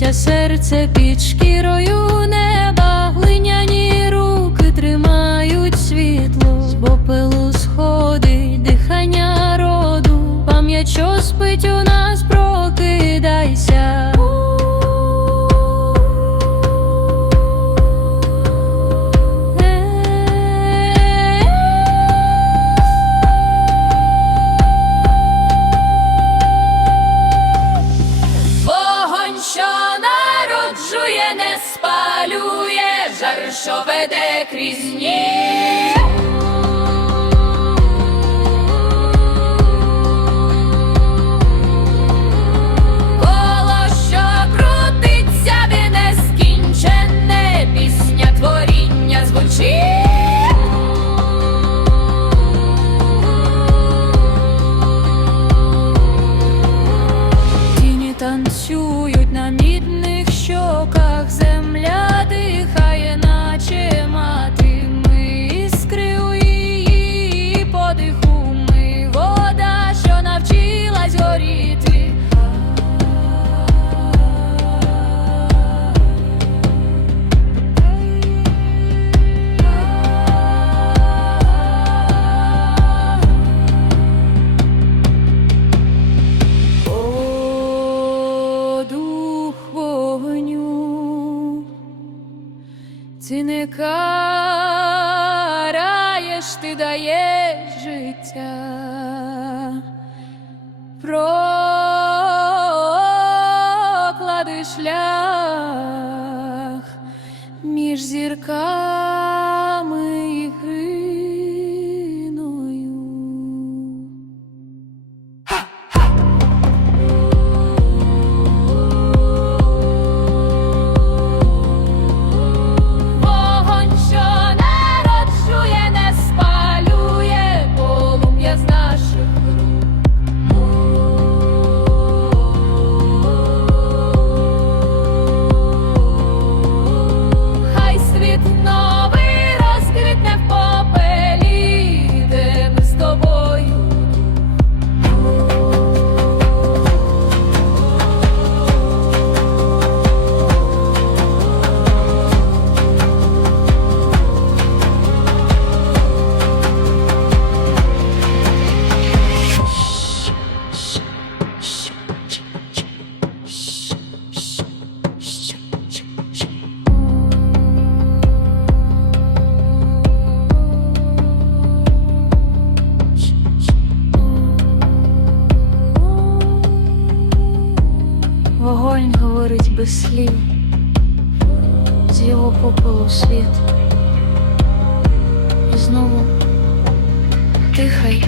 Б'ється серце під шкірою неба, глиняні руки тримають світло, з попелу сходить дихання роду, пам'ять, що спить у нас, прокидайся. Що веде крізь ніч. Коло, що крутиться, нескінченне, пісня творіння звучить. Танцюють на мідних ти не караєш, ти даєш життя, проклади шлях між зірками без слів, з його попелу світ. І знову дихай